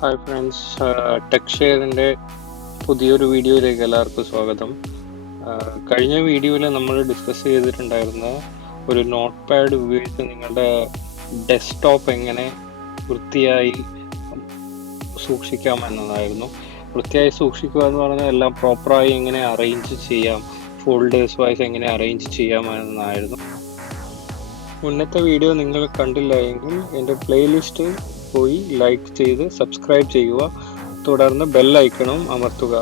Hi friends, tech ഷെയറിൻ്റെ പുതിയൊരു വീഡിയോയിലേക്ക് എല്ലാവർക്കും സ്വാഗതം. കഴിഞ്ഞ വീഡിയോയിൽ നമ്മൾ ഡിസ്കസ് ചെയ്തിട്ടുണ്ടായിരുന്ന ഒരു നോട്ട് പാഡ് ഉപയോഗിച്ച് നിങ്ങളുടെ ഡെസ്ക്ടോപ്പ് എങ്ങനെ വൃത്തിയായി സൂക്ഷിക്കാം എന്നതായിരുന്നു. വൃത്തിയായി സൂക്ഷിക്കുക എന്ന് പറഞ്ഞാൽ എല്ലാം പ്രോപ്പറായി എങ്ങനെ അറേഞ്ച് ചെയ്യാം, ഫോൾഡേഴ്സ് വൈസ് എങ്ങനെ അറേഞ്ച് ചെയ്യാം എന്നതായിരുന്നു. മുന്നത്തെ വീഡിയോ നിങ്ങൾ കണ്ടില്ല എങ്കിൽ എൻ്റെ പ്ലേലിസ്റ്റ് പോയി ലൈക്ക് ചെയ്ത് സബ്സ്ക്രൈബ് ചെയ്യുക, തുടർന്ന് ബെൽ ഐക്കണും അമർത്തുക.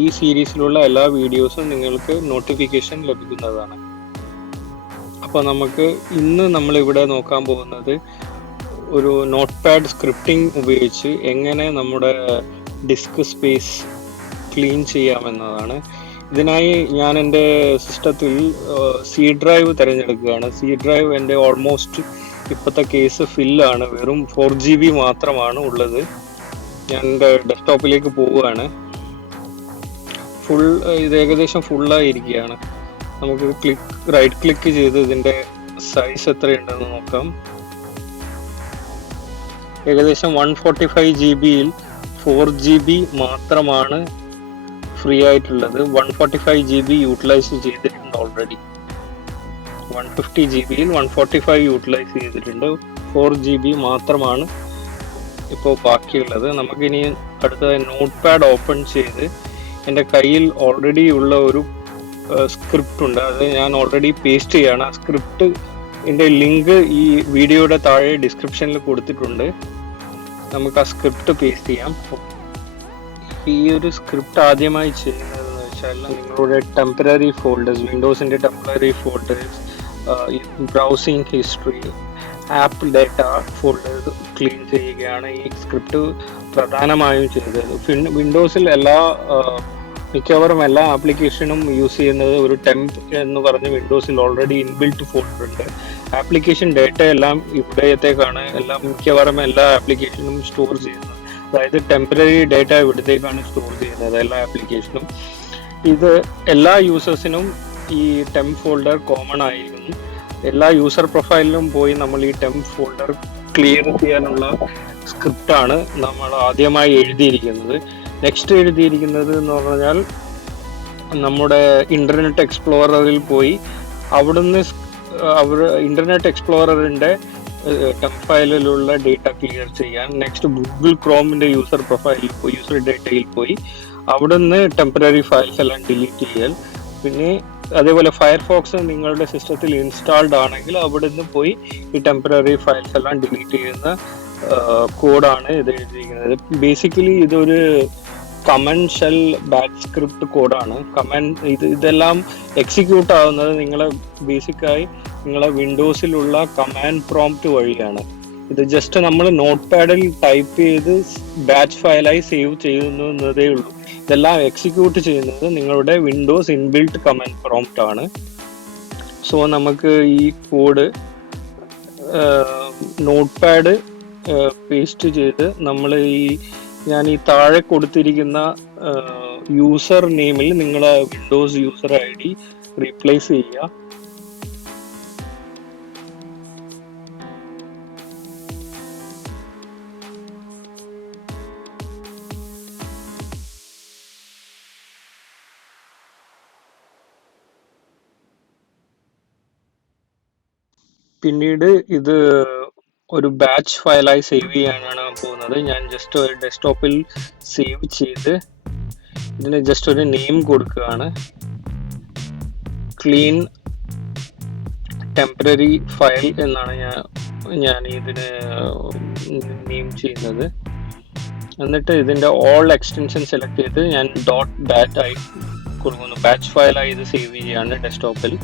ഈ സീരീസിലുള്ള എല്ലാ വീഡിയോസും നിങ്ങൾക്ക് നോട്ടിഫിക്കേഷൻ ലഭിക്കുന്നതാണ്. അപ്പോൾ നമുക്ക് ഇന്ന് നമ്മളിവിടെ നോക്കാൻ പോകുന്നത് ഒരു നോട്ട് പാഡ് സ്ക്രിപ്റ്റിംഗ് ഉപയോഗിച്ച് എങ്ങനെ നമ്മുടെ ഡിസ്ക് സ്പേസ് ക്ലീൻ ചെയ്യാമെന്നതാണ്. ഇതിനായി ഞാൻ എൻ്റെ സിസ്റ്റത്തിൽ സി ഡ്രൈവ് തിരഞ്ഞെടുക്കുകയാണ്. സി ഡ്രൈവ് എൻ്റെ ഓൾമോസ്റ്റ് ഇപ്പോഴത്തെ കേസ് ഫില്ലാണ്, വെറും 4 GB മാത്രമാണ് ഉള്ളത്. ഞാൻ എൻ്റെ ഡെസ്ക്ടോപ്പിലേക്ക് പോവുകയാണ്. ഇത് ഏകദേശം ഫുള്ളായിരിക്കുകയാണ്. നമുക്ക് റൈറ്റ് ക്ലിക്ക് ചെയ്ത് ഇതിൻ്റെ സൈസ് എത്രയുണ്ടെന്ന് നോക്കാം. ഏകദേശം 145 GB-യിൽ 4 GB മാത്രമാണ് ഫ്രീ ആയിട്ടുള്ളത്. 145 GB യൂട്ടിലൈസ് ചെയ്തിട്ടുണ്ട് ഓൾറെഡി. 150 GB-യിൽ 145 യൂട്ടിലൈസ് ചെയ്തിട്ടുണ്ട്. 4 GB മാത്രമാണ് ഇപ്പോൾ ബാക്കിയുള്ളത്. നമുക്കിനി അടുത്തത് നോട്ട് പാഡ് ഓപ്പൺ ചെയ്ത് എൻ്റെ കയ്യിൽ ഓൾറെഡി ഉള്ള ഒരു സ്ക്രിപ്റ്റ് ഉണ്ട്, അത് ഞാൻ ഓൾറെഡി പേസ്റ്റ് ചെയ്യാണ്. ആ സ്ക്രിപ്റ്റിൻ്റെ ലിങ്ക് ഈ വീഡിയോയുടെ താഴെ ഡിസ്ക്രിപ്ഷനിൽ കൊടുത്തിട്ടുണ്ട്. നമുക്ക് ആ സ്ക്രിപ്റ്റ് പേസ്റ്റ് ചെയ്യാം. ഈ ഒരു സ്ക്രിപ്റ്റ് ആദ്യമായി ചെയ്യുന്നതെന്ന് വെച്ചാൽ നിങ്ങളുടെ ടെമ്പററി ഫോൾഡേഴ്സ്, വിൻഡോസിൻ്റെ temporary folders, browsing history, app data folders clean ചെയ്യുകയാണ് ഈ സ്ക്രിപ്റ്റ് പ്രധാനമായും ചെയ്തത്. വിൻഡോസിൽ മിക്കവാറും എല്ലാ ആപ്ലിക്കേഷനും യൂസ് ചെയ്യുന്നത് ഒരു ടെമ്പ് എന്ന് പറഞ്ഞ് വിൻഡോസിൽ ഓൾറെഡി ഇൻബിൽറ്റ് ഫോൾഡർ ഉണ്ട്. ആപ്ലിക്കേഷൻ ഡേറ്റ എല്ലാം ഇവിടത്തേക്കാണ് മിക്കവാറും എല്ലാ ആപ്ലിക്കേഷനും സ്റ്റോർ ചെയ്യുന്നത്. അതായത് ടെമ്പററി ഡേറ്റ ഇവിടത്തേക്കാണ് സ്റ്റോർ ചെയ്യുന്നത് എല്ലാ ആപ്ലിക്കേഷനും. ഇത് എല്ലാ യൂസേഴ്സിനും ഈ ടെംപ് ഫോൾഡർ കോമൺ ആയിരിക്കും. എല്ലാ യൂസർ പ്രൊഫൈലിലും പോയി നമ്മൾ ഈ ടെംപ് ഫോൾഡർ ക്ലിയർ ചെയ്യാനുള്ള സ്ക്രിപ്റ്റാണ് നമ്മൾ ആദ്യമായി എഴുതിയിരിക്കുന്നത്. നെക്സ്റ്റ് എഴുതിയിരിക്കുന്നത് എന്ന് പറഞ്ഞാൽ നമ്മുടെ ഇൻ്റർനെറ്റ് എക്സ്പ്ലോററിൽ പോയി അവിടുന്ന് ഇൻ്റർനെറ്റ് എക്സ്പ്ലോററിൻ്റെ ടെംപ് ഫയലിലുള്ള ഡേറ്റ ക്ലിയർ ചെയ്യാൻ. നെക്സ്റ്റ് ഗൂഗിൾ ക്രോമിൻ്റെ യൂസർ പ്രൊഫൈലിൽ പോയി, യൂസർ ഡേറ്റയിൽ പോയി അവിടുന്ന് ടെമ്പററി ഫയൽസ് എല്ലാം ഡിലീറ്റ് ചെയ്യാൻ. പിന്നെ അതേപോലെ ഫയർഫോക്സ് നിങ്ങളുടെ സിസ്റ്റത്തിൽ ഇൻസ്റ്റാൾഡ് ആണെങ്കിൽ അവിടുന്ന് പോയി ഈ ടെമ്പററി ഫയൽസ് എല്ലാം ഡിലീറ്റ് ചെയ്യുന്ന കോഡാണ് ഇത് എഴുതിയിരിക്കുന്നത്. ബേസിക്കലി ഇതൊരു കമൻഡ് ഷെൽ ബാച്ച് സ്ക്രിപ്റ്റ് കോഡാണ്. ഇതെല്ലാം എക്സിക്യൂട്ട് ആവുന്നത് നിങ്ങളെ വിൻഡോസിലുള്ള കമാൻഡ് പ്രോംപ്റ്റ് വഴിയാണ്. ഇത് ജസ്റ്റ് നമ്മൾ നോട്ട് പാഡിൽ ടൈപ്പ് ചെയ്ത് ബാച്ച് ഫയലായി സേവ് ചെയ്യുന്നതേ ഉള്ളൂ. ഇതെല്ലാം എക്സിക്യൂട്ട് ചെയ്യുന്നത് നിങ്ങളുടെ വിൻഡോസ് ഇൻബിൽറ്റ് കമാൻഡ് പ്രോംപ്റ്റ് ആണ്. സോ നമുക്ക് ഈ കോഡ് നോട്ട് പാഡ് പേസ്റ്റ് ചെയ്ത് ഞാൻ ഈ താഴെ കൊടുത്തിരിക്കുന്ന യൂസർ നെയിമിൽ നിങ്ങളെ വിൻഡോസ് യൂസർ ID റീപ്ലേസ് ചെയ്യുക. പിന്നീട് ഇത് ഒരു ബാച്ച് ഫയലായി സേവ് ചെയ്യാനാണ് പോകുന്നത്. ഞാൻ ജസ്റ്റ് ഒരു ഡെസ്ക്ടോപ്പിൽ സേവ് ചെയ്ത് ഇതിന് ജസ്റ്റ് ഒരു നെയിം കൊടുക്കുകയാണ്. ക്ലീൻ ടെമ്പററി ഫയൽ എന്നാണ് ഞാൻ ഇതിന് നെയിം ചെയ്യുന്നത്. എന്നിട്ട് ഇതിൻ്റെ ഓൾ എക്സ്റ്റൻഷൻ സെലക്ട് ചെയ്ത് ഞാൻ .bat ആയി കൊടുക്കുന്നു. ബാച്ച് ഫയലായി ഇത് സേവ് ചെയ്യുകയാണ് ഡെസ്ക്ടോപ്പിൽ.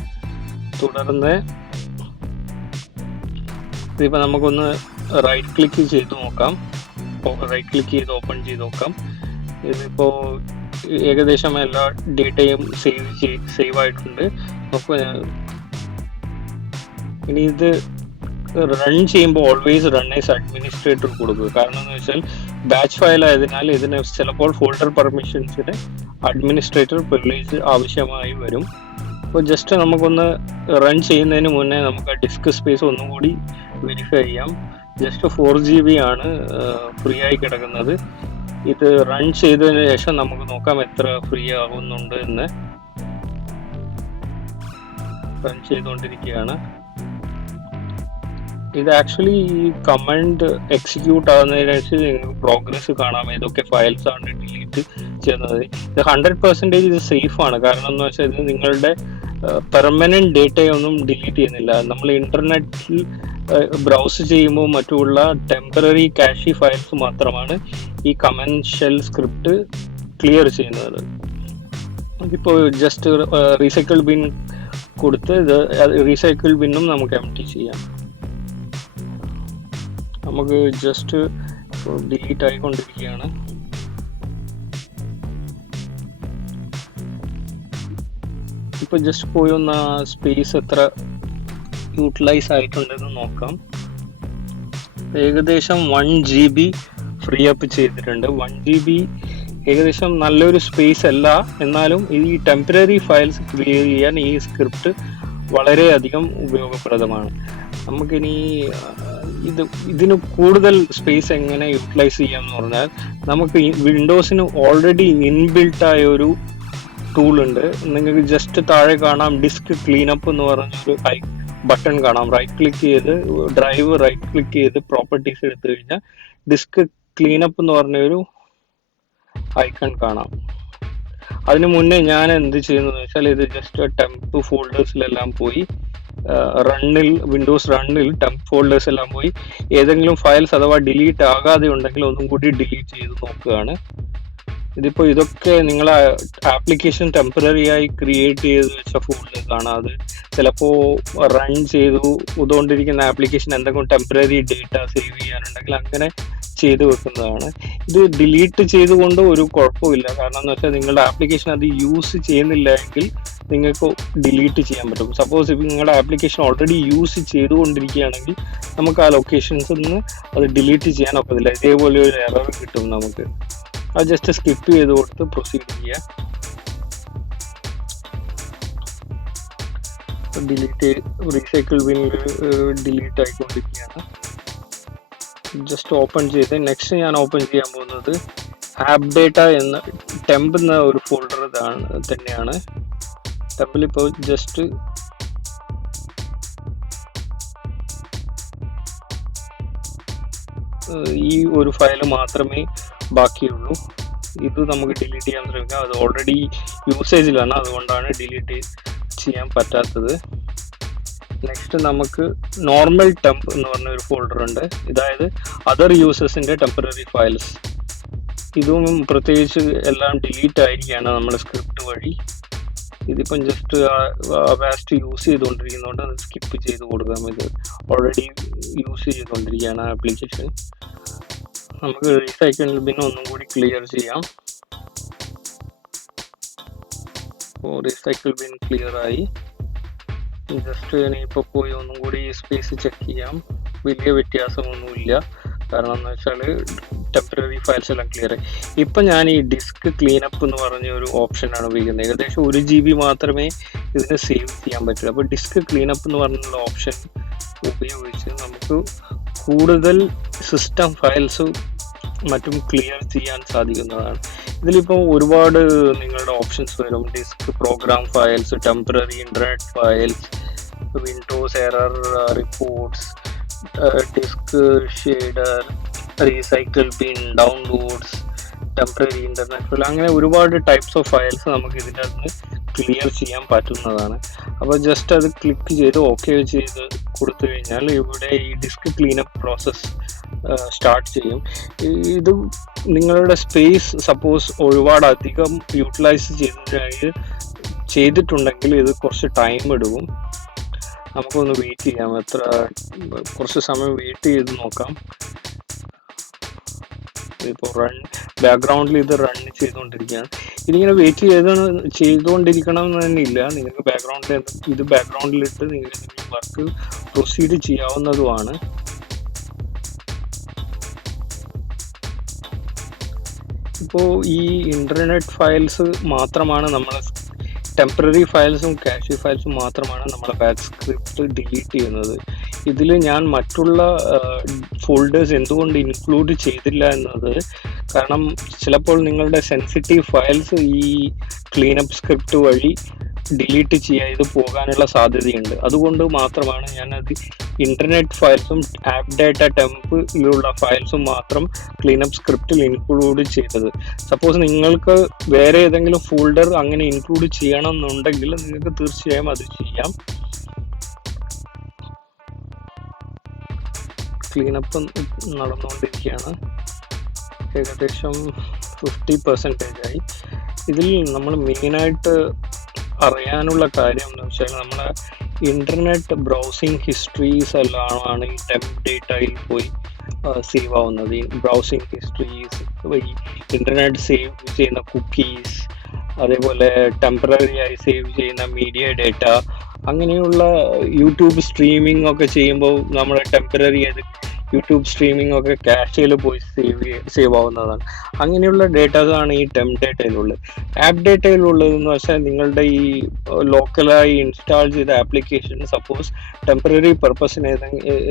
തുടർന്ന് ഇതിപ്പോൾ നമുക്കൊന്ന് റൈറ്റ് ക്ലിക്ക് ചെയ്ത് നോക്കാം. റൈറ്റ് ക്ലിക്ക് ചെയ്ത് ഓപ്പൺ ചെയ്ത് നോക്കാം. ഇതിപ്പോൾ ഏകദേശം എല്ലാ ഡേറ്റയും സേവ് ആയിട്ടുണ്ട്. ഇനി ഇത് റൺ ചെയ്യുമ്പോൾ ഓൾവേസ് റൺ ആസ് അഡ്മിനിസ്ട്രേറ്റർ കൊടുക്കുക. കാരണം എന്ന് വെച്ചാൽ ബാച്ച് ഫയൽ ആയതിനാൽ ഇതിന് ചിലപ്പോൾ ഫോൾഡർ പെർമിഷൻസിന് അഡ്മിനിസ്ട്രേറ്റർ പ്രിവിലേജ് ആവശ്യമായി വരും. അപ്പോൾ ജസ്റ്റ് നമുക്കൊന്ന് റൺ ചെയ്യുന്നതിന് മുന്നേ നമുക്ക് ഡിസ്ക് സ്പേസ് ഒന്നും കൂടി വെരിഫൈ ചെയ്യാം. ജസ്റ്റ് 4 GB ആണ് ഫ്രീ ആയി കിടക്കുന്നത്. ഇത് റൺ ചെയ്തതിന് ശേഷം നമുക്ക് നോക്കാം എത്ര ഫ്രീ ആകുന്നുണ്ട് എന്ന്. റൺ ചെയ്തുകൊണ്ടിരിക്കുകയാണ്. ഇത് ആക്ച്വലി ഈ കമാൻഡ് എക്സിക്യൂട്ട് ആകുന്നതിനനുസരിച്ച് നിങ്ങൾക്ക് പ്രോഗ്രസ് കാണാം, ഏതൊക്കെ ഫയൽസ് ആണ് ഡിലീറ്റ് ചെയ്യുന്നത്. ഇത് 100% ഇത് സേഫ് ആണ്. കാരണം എന്ന് വെച്ചാൽ ഇത് നിങ്ങളുടെ പെർമനന്റ് ഡേറ്റയൊന്നും ഡിലീറ്റ് ചെയ്യുന്നില്ല. നമ്മൾ ഇന്റർനെറ്റിൽ ബ്രൗസ് ചെയ്യുമ്പോൾ മറ്റുള്ള ടെമ്പററി കാഷി ഫയൽസ് മാത്രമാണ് ഈ കമാൻഡ് ഷെൽ സ്ക്രിപ്റ്റ് ക്ലിയർ ചെയ്യുന്നത്. ഇപ്പോൾ ജസ്റ്റ് റീസൈക്കിൾ ബിൻ കൊടുത്ത് ഇത് റീസൈക്കിൾ ബിന്നും നമുക്ക് എംപ്റ്റി ചെയ്യാം. നമുക്ക് ജസ്റ്റ് ഡിലീറ്റ് ആയിക്കൊണ്ടിരിക്കുകയാണ്. ഇപ്പൊ ജസ്റ്റ് പോയി ഒന്ന് സ്പേസ് എത്ര യൂട്ടിലൈസ് ആയിട്ടുണ്ടെന്ന് നോക്കാം. ഏകദേശം 1 GB ഫ്രീ അപ്പ് ചെയ്തിട്ടുണ്ട്. 1 GB ഏകദേശം നല്ലൊരു സ്പേസ് അല്ല, എന്നാലും ഈ ടെമ്പററി ഫയൽസ് ക്രിയേറ്റ് ചെയ്യാൻ ഈ സ്ക്രിപ്റ്റ് വളരെയധികം ഉപയോഗപ്രദമാണ്. നമുക്കിനി ഇതിന് കൂടുതൽ സ്പേസ് എങ്ങനെ യൂട്ടിലൈസ് ചെയ്യാം എന്ന് പറഞ്ഞാൽ, നമുക്ക് വിൻഡോസിന് ഓൾറെഡി ഇൻബിൽട്ട് ആയ ഒരു ടൂൾ ഉണ്ട്. നിങ്ങൾക്ക് ജസ്റ്റ് താഴെ കാണാം ഡിസ്ക് ക്ലീനപ്പ് എന്ന് പറഞ്ഞൊരു ബട്ടൺ കാണാം. റൈറ്റ് ക്ലിക്ക് ചെയ്ത് ഡ്രൈവ് റൈറ്റ് ക്ലിക്ക് ചെയ്ത് പ്രോപ്പർട്ടീസ് എടുത്തു കഴിഞ്ഞാൽ ഡിസ്ക് ക്ലീനപ്പ് എന്ന് പറഞ്ഞൊരു ഐക്കൺ കാണാം. അതിനു മുന്നേ ഞാൻ എന്ത് ചെയ്യുന്നത് വെച്ചാൽ, ഇത് ജസ്റ്റ് ടെമ്പ് ഫോൾഡേഴ്സിലെല്ലാം പോയി റണ്ണിൽ വിൻഡോസ് റണ്ണിൽ ടെമ്പ് ഫോൾഡേഴ്സ് എല്ലാം പോയി ഏതെങ്കിലും ഫയൽസ് അഥവാ ഡിലീറ്റ് ആകാതെ ഉണ്ടെങ്കിൽ ഒന്നും കൂടി ഡിലീറ്റ് ചെയ്ത് നോക്കുകയാണ്. ഇതിപ്പോൾ ഇതൊക്കെ നിങ്ങളെ ആപ്ലിക്കേഷൻ ടെമ്പററി ആയി ക്രിയേറ്റ് ചെയ്ത് വെച്ച ഫോൾഡേഴ്സ് ആണ്. അത് ചിലപ്പോൾ റൺ ചെയ്തുകൊണ്ടിരിക്കുന്ന ആപ്ലിക്കേഷൻ എന്തെങ്കിലും ടെമ്പററി ഡേറ്റ സേവ് ചെയ്യാനുണ്ടെങ്കിൽ അങ്ങനെ ചെയ്ത് വെക്കുന്നതാണ്. ഇത് ഡിലീറ്റ് ചെയ്തുകൊണ്ട് ഒരു കുഴപ്പമില്ല. കാരണം എന്ന് വെച്ചാൽ നിങ്ങളുടെ ആപ്ലിക്കേഷൻ അത് യൂസ് ചെയ്യുന്നില്ല എങ്കിൽ നിങ്ങൾക്ക് ഡിലീറ്റ് ചെയ്യാൻ പറ്റും. സപ്പോസ് ഇപ്പോൾ നിങ്ങളുടെ ആപ്ലിക്കേഷൻ ഓൾറെഡി യൂസ് ചെയ്തുകൊണ്ടിരിക്കുകയാണെങ്കിൽ നമുക്ക് ആ ലൊക്കേഷൻസിൽ നിന്ന് അത് ഡിലീറ്റ് ചെയ്യാൻ ഒക്കത്തില്ല. ഇതേപോലെ ഒരു എറർ കിട്ടും നമുക്ക്. അത് ജസ്റ്റ് സ്കിപ്പ് ചെയ്ത് കൊടുത്ത് പ്രൊസീഡ് ചെയ്യുക. ഡിലീറ്റ് റീസൈക്കിൾ ബിന്നിൽ ഡിലീറ്റ് ആയിക്കൊണ്ടിരിക്കുകയാണ്. ജസ്റ്റ് ഓപ്പൺ ചെയ്ത് നെക്സ്റ്റ് ഞാൻ ഓപ്പൺ ചെയ്യാൻ പോകുന്നത് ആപ്പ് ഡേറ്റ എന്ന ടെമ്പ് എന്ന ഒരു ഫോൾഡർ തന്നെയാണ്. ടെമ്പിൽ ഇപ്പോൾ ജസ്റ്റ് ഈ ഒരു ഫയൽ മാത്രമേ ബാക്കിയുള്ളൂ. ഇത് നമുക്ക് ഡിലീറ്റ് ചെയ്യാൻ ശ്രമിക്കാം. അത് ഓൾറെഡി യൂസേജിലാണ്, അതുകൊണ്ടാണ് ഡിലീറ്റ് ചെയ്യാൻ പറ്റാത്തത്. നെക്സ്റ്റ് നമുക്ക് നോർമൽ ടെമ്പ് എന്ന് പറഞ്ഞ ഒരു ഫോൾഡർ ഉണ്ട്. അതായത് അതർ യൂസേഴ്സിന്റെ ടെമ്പററി ഫയൽസ്. ഇതും പ്രത്യേകിച്ച് എല്ലാം ഡിലീറ്റ് ആയിരിക്കുകയാണ് നമ്മുടെ സ്ക്രിപ്റ്റ് വഴി. ഇതിപ്പം ജസ്റ്റ് വാസ്റ്റ് യൂസ് ചെയ്തുകൊണ്ടിരിക്കുന്നതുകൊണ്ട് അത് സ്കിപ്പ് ചെയ്ത് കൊടുക്കാം. ഇത് ഓൾറെഡി യൂസ് ചെയ്തുകൊണ്ടിരിക്കുകയാണ് ആപ്ലിക്കേഷൻ. നമുക്ക് റീസൈക്കിൾ ബിൻ ഒന്നും കൂടി ക്ലിയർ ചെയ്യാം. റീസൈക്കിൾ ബിൻ ക്ലിയർ ആയി. ജസ്റ്റ് ഇനിയിപ്പോൾ പോയി ഒന്നും കൂടി സ്പേസ് ചെക്ക് ചെയ്യാം. വലിയ വ്യത്യാസമൊന്നുമില്ല. കാരണം എന്ന് വെച്ചാൽ ടെമ്പററി ഫയൽസ് എല്ലാം ക്ലിയർ ആയി. ഇപ്പം ഞാൻ ഈ ഡിസ്ക് ക്ലീനപ്പ് എന്ന് പറഞ്ഞ ഒരു ഓപ്ഷനാണ് ഉപയോഗിക്കുന്നത്. ഏകദേശം 1 GB മാത്രമേ ഇതിനെ സേവ് ചെയ്യാൻ പറ്റുള്ളൂ. അപ്പോൾ ഡിസ്ക് ക്ലീനപ്പ് എന്ന് പറഞ്ഞുള്ള ഓപ്ഷൻ ഉപയോഗിച്ച് നമുക്ക് കൂടുതൽ സിസ്റ്റം ഫയൽസ് മറ്റും ക്ലിയർ ചെയ്യാൻ സാധിക്കുന്നതാണ്. ഇതിലിപ്പോൾ ഒരുപാട് നിങ്ങളുടെ ഓപ്ഷൻസ് വരും. Disk program files, temporary internet files, windows error reports, disk shader, recycle bin, downloads, temporary internet file, അങ്ങനെ ഒരുപാട് ടൈപ്സ് ഓഫ് ഫയൽസ് നമുക്ക് ഇതിൻ്റെ അകത്ത് ക്ലിയർ ചെയ്യാൻ പറ്റുന്നതാണ്. അപ്പോൾ ജസ്റ്റ് അത് ക്ലിക്ക് ചെയ്ത് ഓക്കെ ചെയ്ത് കൊടുത്തു കഴിഞ്ഞാൽ ഇവിടെ ഈ ഡിസ്ക് ക്ലീനപ്പ് പ്രോസസ്സ് സ്റ്റാർട്ട് ചെയ്യും. ഇത് നിങ്ങളുടെ സ്പേസ് സപ്പോസ് ഒരുപാട് അധികം യൂട്ടിലൈസ് ചെയ്തിട്ടുണ്ടെങ്കിൽ ഇത് കുറച്ച് ടൈം എടുക്കും. നമുക്കൊന്ന് വെയിറ്റ് ചെയ്യാം. കുറച്ച് സമയം വെയിറ്റ് ചെയ്ത് നോക്കാം. ഇപ്പോൾ ബാക്ക്ഗ്രൗണ്ടിൽ ഇത് റൺ ചെയ്തുകൊണ്ടിരിക്കുകയാണ്. ഇതിങ്ങനെ വെയിറ്റ് ചെയ്തുകൊണ്ടിരിക്കണം എന്ന് തന്നെ ഇല്ല. നിങ്ങൾക്ക് ബാക്ക്ഗ്രൗണ്ടിലിട്ട് നിങ്ങൾക്ക് വർക്ക് പ്രൊസീഡ് ചെയ്യാവുന്നതുമാണ്. ഇപ്പോൾ ഈ ഇന്റർനെറ്റ് ഫയൽസ് മാത്രമാണ് നമ്മളെ ടെമ്പററി ഫയൽസും കാഷി ഫയൽസും മാത്രമാണ് നമ്മളെ ബാക്ക് സ്ക്രിപ്റ്റ് ഡിലീറ്റ് ചെയ്യുന്നത്. ഇതിൽ ഞാൻ മറ്റുള്ള ഫോൾഡേഴ്സ് എന്തുകൊണ്ട് ഇൻക്ലൂഡ് ചെയ്തില്ല എന്നത്, കാരണം ചിലപ്പോൾ നിങ്ങളുടെ സെൻസിറ്റീവ് ഫയൽസ് ഈ ക്ലീനപ്പ് സ്ക്രിപ്റ്റ് വഴി ഡിലീറ്റ് ചെയ്ത് പോകാനുള്ള സാധ്യതയുണ്ട്. അതുകൊണ്ട് മാത്രമാണ് ഞാനത് ഇന്റർനെറ്റ് ഫയൽസും ആപ്പ് ഡാറ്റ ടെമ്പിലുള്ള ഫയൽസും മാത്രം ക്ലീനപ്പ് സ്ക്രിപ്റ്റിൽ ഇൻക്ലൂഡ് ചെയ്തത്. സപ്പോസ് നിങ്ങൾക്ക് വേറെ ഏതെങ്കിലും ഫോൾഡർ അങ്ങനെ ഇൻക്ലൂഡ് ചെയ്യണം എന്നുണ്ടെങ്കിൽ നിങ്ങൾക്ക് തീർച്ചയായും അത് ചെയ്യാം. ക്ലീനപ്പ് നടന്നുകൊണ്ടിരിക്കുകയാണ്, ഏകദേശം 50% ആയി. ഇതിൽ നമ്മൾ മെയിനായിട്ട് അറിയാനുള്ള കാര്യം എന്ന് വെച്ചാൽ നമ്മളെ ഇന്റർനെറ്റ് ബ്രൗസിങ് ഹിസ്റ്ററീസ് എല്ലാമാണ് ഈ ടെംപ് ഡേറ്റയിൽ പോയി സേവ് ആവുന്നത്. ഈ ബ്രൗസിങ് ഹിസ്റ്ററീസ്, ഈ ഇന്റർനെറ്റ് സേവ് ചെയ്യുന്ന കുക്കീസ്, അതേപോലെ ടെമ്പററി ആയി സേവ് ചെയ്യുന്ന മീഡിയ ഡേറ്റ, അങ്ങനെയുള്ള യൂട്യൂബ് സ്ട്രീമിംഗ് ഒക്കെ ചെയ്യുമ്പോൾ നമ്മുടെ ടെമ്പററി യൂട്യൂബ് സ്ട്രീമിംഗ് ഒക്കെ ക്യാഷയിൽ പോയി സേവ് ആവുന്നതാണ്. അങ്ങനെയുള്ള ഡേറ്റാസാണ് ഈ ടെംപ് ഡേറ്റയിലുള്ളത്. ആപ്പ് ഡേറ്റയിലുള്ളതെന്ന് വെച്ചാൽ നിങ്ങളുടെ ഈ ലോക്കലായി ഇൻസ്റ്റാൾ ചെയ്ത ആപ്ലിക്കേഷൻ സപ്പോസ് ടെമ്പററി പർപ്പസിന്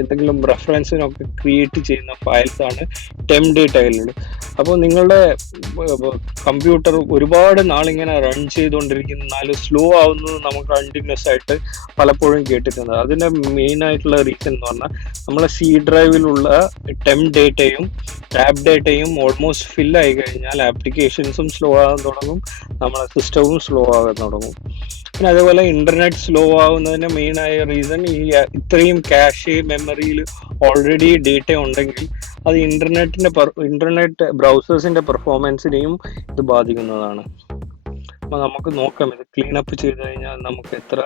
എന്തെങ്കിലും റെഫറൻസിനൊക്കെ ക്രിയേറ്റ് ചെയ്യുന്ന ഫയൽസാണ് ടെംപ് ഡേറ്റയിലുള്ളത്. അപ്പോൾ നിങ്ങളുടെ കമ്പ്യൂട്ടർ ഒരുപാട് നാളിങ്ങനെ റൺ ചെയ്തുകൊണ്ടിരിക്കുന്നാലും സ്ലോ ആവുന്നത് നമുക്ക് കണ്ടിന്യൂസ് ആയിട്ട് പലപ്പോഴും കേട്ടിട്ടുണ്ട്. അതിൻ്റെ മെയിൻ ആയിട്ടുള്ള റീസൺ എന്ന് പറഞ്ഞാൽ നമ്മളെ സി ഡ്രൈവിലുള്ള ടെംപ് ഡേറ്റയും ആപ്പ് ഡേറ്റയും ഓൾമോസ്റ്റ് ഫിൽ ആയി കഴിഞ്ഞാൽ ആപ്ലിക്കേഷൻസും സ്ലോ ആകാൻ തുടങ്ങും, നമ്മളെ സിസ്റ്റവും സ്ലോ ആകാൻ തുടങ്ങും. പിന്നെ അതേപോലെ ഇന്റർനെറ്റ് സ്ലോ ആവുന്നതിന് മെയിൻ ആയ റീസൺ ഈ ഇത്രയും ക്യാഷ് മെമ്മറിയിൽ ഓൾറെഡി ഡേറ്റ ഉണ്ടെങ്കിൽ അത് ഇന്റർനെറ്റ് ബ്രൗസേഴ്സിന്റെ പെർഫോമൻസിനെയും ഇത് ബാധിക്കുന്നതാണ്. അപ്പൊ നമുക്ക് നോക്കാം, ഇത് ക്ലീൻ അപ്പ് ചെയ്ത് കഴിഞ്ഞാൽ നമുക്ക് എത്ര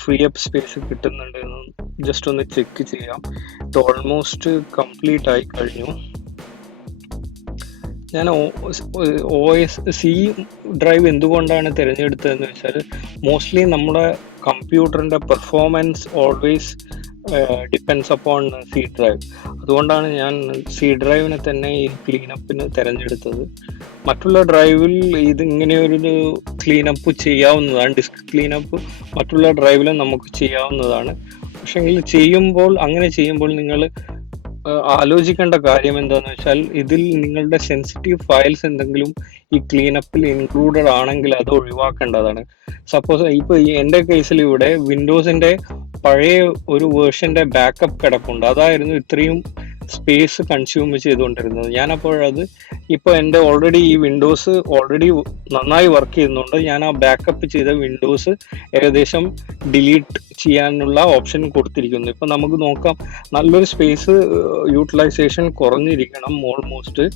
ഫ്രീ അപ്പ് സ്പേസ് കിട്ടുന്നുണ്ട് എന്ന് ജസ്റ്റ് ഒന്ന് ചെക്ക് ചെയ്യാം. ഇത് ഓൾമോസ്റ്റ് കംപ്ലീറ്റ് ആയി കഴിഞ്ഞു. ഞാൻ സി ഡ്രൈവ് എന്തുകൊണ്ടാണ് തിരഞ്ഞെടുത്തതെന്ന് വെച്ചാൽ മോസ്റ്റ്ലി നമ്മുടെ കമ്പ്യൂട്ടറിൻ്റെ performance always depends upon C drive. അതുകൊണ്ടാണ് ഞാൻ സി ഡ്രൈവിനെ തന്നെ ഈ ക്ലീനപ്പിന് തിരഞ്ഞെടുത്തത്. മറ്റുള്ള ഡ്രൈവിൽ ഇത് ഇങ്ങനെയൊരു ക്ലീനപ്പ് ചെയ്യാവുന്നതാണ്, ഡിസ്ക് ക്ലീനപ്പ് മറ്റുള്ള ഡ്രൈവിലും നമുക്ക് ചെയ്യാവുന്നതാണ്. പക്ഷെങ്കിൽ അങ്ങനെ ചെയ്യുമ്പോൾ നിങ്ങൾ ആലോചിക്കേണ്ട കാര്യം എന്താണെന്ന് വെച്ചാൽ ഇതിൽ നിങ്ങളുടെ സെൻസിറ്റീവ് ഫയൽസ് എന്തെങ്കിലും ഈ ക്ലീനപ്പിൽ ഇൻക്ലൂഡഡ് ആണെങ്കിൽ അത് ഒഴിവാക്കേണ്ടതാണ്. സപ്പോസ് ഇപ്പോൾ എൻ്റെ കേസിൽ ഇവിടെ വിൻഡോസിൻ്റെ പഴയ ഒരു വേർഷൻ്റെ ബാക്കപ്പ് കിടപ്പുണ്ട്. അതായിരുന്നു ഇത്രയും സ്പേസ് കൺസ്യൂം ചെയ്തുകൊണ്ടിരുന്നത്. ഞാനപ്പോഴത് ഇപ്പോൾ എൻ്റെ ഓൾറെഡി ഈ വിൻഡോസ് നന്നായി വർക്ക് ചെയ്യുന്നുണ്ട്. ഞാൻ ആ ബാക്കപ്പ് ചെയ്ത വിൻഡോസ് ഏകദേശം ഡിലീറ്റ് ചെയ്യാനുള്ള ഓപ്ഷൻ കൊടുത്തിരിക്കുന്നു. ഇപ്പം നമുക്ക് നോക്കാം, നല്ലൊരു സ്പേസ് യൂട്ടിലൈസേഷൻ കുറഞ്ഞിരിക്കണം ഓൾമോസ്റ്റ്.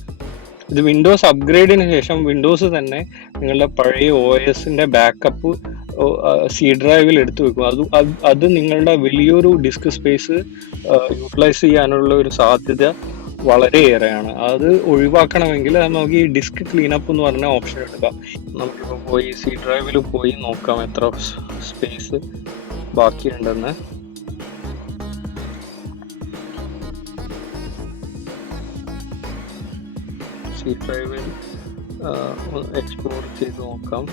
ഇത് വിൻഡോസ് അപ്ഗ്രേഡിന് ശേഷം വിൻഡോസ് തന്നെ നിങ്ങളുടെ പഴയ OSന്റെ ബാക്കപ്പ് സി ഡ്രൈവിൽ എടുത്തു വെക്കും. അത് നിങ്ങളുടെ വലിയൊരു ഡിസ്ക് സ്പേസ് യൂട്ടിലൈസ് ചെയ്യാനുള്ള ഒരു സാധ്യത വളരെയേറെയാണ്. അത് ഒഴിവാക്കണമെങ്കിൽ നമുക്ക് ഈ ഡിസ്ക് ക്ലീനപ്പ് എന്ന് പറഞ്ഞ ഓപ്ഷൻ എടുക്കാം. നമുക്കിപ്പോൾ പോയി സി ഡ്രൈവിൽ പോയി നോക്കാം എത്ര സ്പേസ് ബാക്കിയുണ്ടെന്ന്. സി ഡ്രൈവിൽ എക്സ്പ്ലോർ ചെയ്ത് നോക്കാം.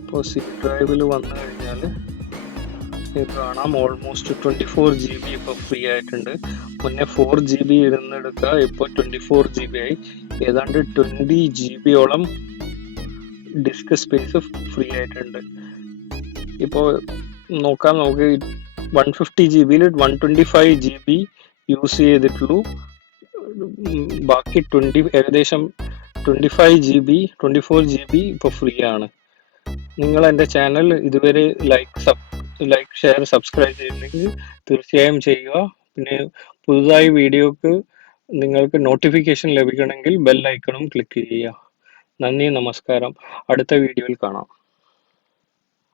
ഇപ്പോൾ സി ഡ്രൈവിൽ വന്നു കഴിഞ്ഞാൽ കാണാം ഓൾമോസ്റ്റ് 24 GB ഇപ്പോൾ ഫ്രീ ആയിട്ടുണ്ട്. മുന്നേ 4 GB ഇരുന്നെടുക്കുക, ഇപ്പോൾ 24 GB ആയി. ഏതാണ്ട് 20 GB ഡിസ്ക് സ്പേസ് ഫ്രീ ആയിട്ടുണ്ട്. ഇപ്പോൾ നോക്കാം, നമുക്ക് 150 GB 125 GB യൂസ് ചെയ്തിട്ടുള്ളൂ. ബാക്കി ഏകദേശം 24 GB ഇപ്പോൾ ഫ്രീ ആണ്. നിങ്ങൾ എൻ്റെ ചാനൽ ഇതുവരെ ലൈക്ക് ഷെയർ സബ്സ്ക്രൈബ് ചെയ്യുന്നെങ്കിൽ തീർച്ചയായും ചെയ്യുക. പിന്നെ പുതുതായി വീഡിയോക്ക് നിങ്ങൾക്ക് നോട്ടിഫിക്കേഷൻ ലഭിക്കണമെങ്കിൽ ബെൽ ഐക്കണും ക്ലിക്ക് ചെയ്യുക. നന്ദി, നമസ്കാരം. അടുത്ത വീഡിയോയിൽ കാണാം.